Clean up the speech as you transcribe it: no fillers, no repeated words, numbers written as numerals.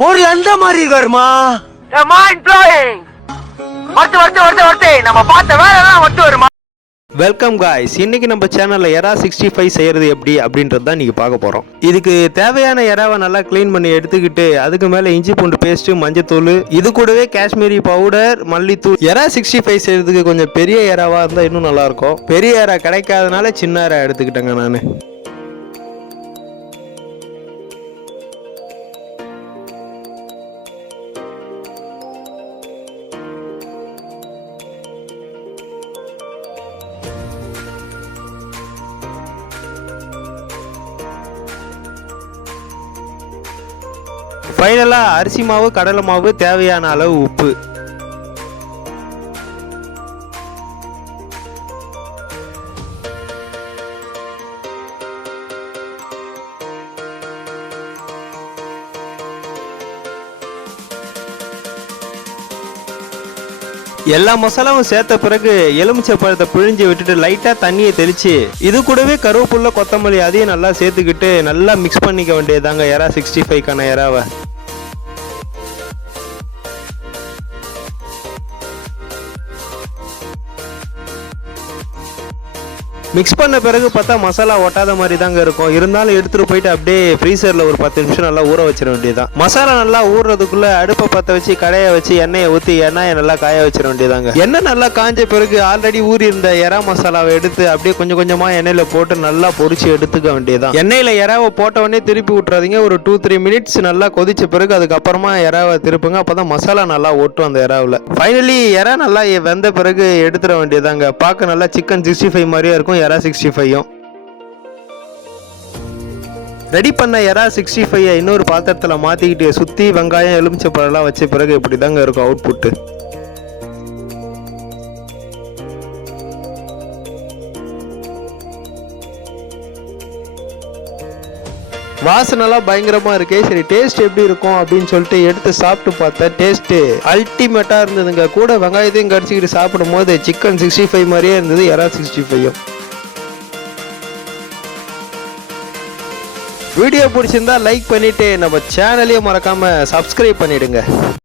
பொருள் அந்த மாதிரி இருக்காருமா. நம்ம பார்த்த வேலை ஒத்து வருமா. வெல்கம் காய்ஸ், இன்னைக்கு நம்ம சேனல்ல எறா 65 செய்யறது எப்படி அப்படின்றது தான் நீங்க பார்க்க போறோம். இதுக்கு தேவையான எறாவை நல்லா கிளீன் பண்ணி எடுத்துக்கிட்டு அதுக்கு மேல இஞ்சி பூண்டு பேஸ்ட், மஞ்சத்தூள், இது கூடவே காஷ்மீரி பவுடர், மல்லித்தூள். எறா 65 செய்யறதுக்கு கொஞ்சம் பெரிய எறாவா இருந்தா இன்னும் நல்லா இருக்கும். பெரிய எறா கிடைக்காதனால சின்ன எறா எடுத்துக்கிட்டேங்க நானு. ஃபைனலா அரிசி மாவு, கடலை மாவு, தேவையான அளவு உப்பு. எல்லா மசாலாவும் சேர்த்த பிறகு எலுமிச்சை பழத்தை பிழிஞ்சு விட்டுட்டு லைட்டா தண்ணியை தெளிச்சு இது கூடவே கருவேப்பிலை, கொத்தமல்லி அதையும் நல்லா சேர்த்துக்கிட்டு நல்லா மிக்ஸ் பண்ணிக்க வேண்டியதாங்க எறா 65க்கான எறாவை. மிக்ஸ் பண்ண பிறகு பார்த்தா மசாலா ஒட்டாத மாதிரி தாங்க இருக்கும். இருந்தாலும் எடுத்துட்டு போயிட்டு அப்படியே ஃப்ரீசரில் ஒரு 10 நிமிஷம் நல்லா ஊற வச்சிட வேண்டியதான். மசாலா நல்லா ஊறுறதுக்குள்ள அடுப்பை பற்ற வச்சு கடையை வச்சு எண்ணெயை ஊற்றி எண்ணெயை நல்லா காய வச்சிட வேண்டியதாங்க. எண்ணெய் நல்லா காஞ்ச பிறகு ஆல்ரெடி ஊறி இருந்த எறா மசாலாவை எடுத்து அப்படியே கொஞ்சம் கொஞ்சமாக எண்ணெயில் போட்டு நல்லா பொரிச்சு எடுத்துக்க வேண்டியதான். எண்ணெயில் எறாவை போட்ட உடனே திருப்பி விட்டுறாதீங்க. ஒரு 2-3 மினிட்ஸ் நல்லா கொதிச்ச பிறகு அதுக்கப்புறமா எறாவை திருப்புங்க. அப்போதான் மசாலா நல்லா ஒட்டும் அந்த எறாவில். ஃபைனலி எறா நல்லா வெந்த பிறகு எடுத்துட வேண்டியதாங்க. பார்க்க நல்லா சிக்கன் 65 மாதிரியே இருக்கும். எறா 65 ரெடி பண்ண எறா 65 இன்னொரு பாத்திரத்துல மாத்திக்கிட்டு சுத்தி வெங்காயம், எலுமிச்சை பழம் வச்ச பிறகு இப்படிதாங்க இருக்கும் அவுட்புட். வாசனைலாம் பயங்கரமா இருக்கு. சரி, டேஸ்ட் எப்படி இருக்கும் அப்படின்னு சொல்லிட்டு எடுத்து சாப்பிட்டு பார்த்தேன். டேஸ்ட் அல்டிமேட்டா இருந்ததுங்க. கூட வெங்காயத்தையும் கடிச்சிக்கிட்டு சாப்பிடும் போது சிக்கன் 65 மாதிரியே இருந்தது எறா 65. வீடியோ பிடிச்சிருந்தா லைக் பண்ணிட்டு நம்ம சேனலையும் மறக்காம சப்ஸ்கிரைப் பண்ணிடுங்க.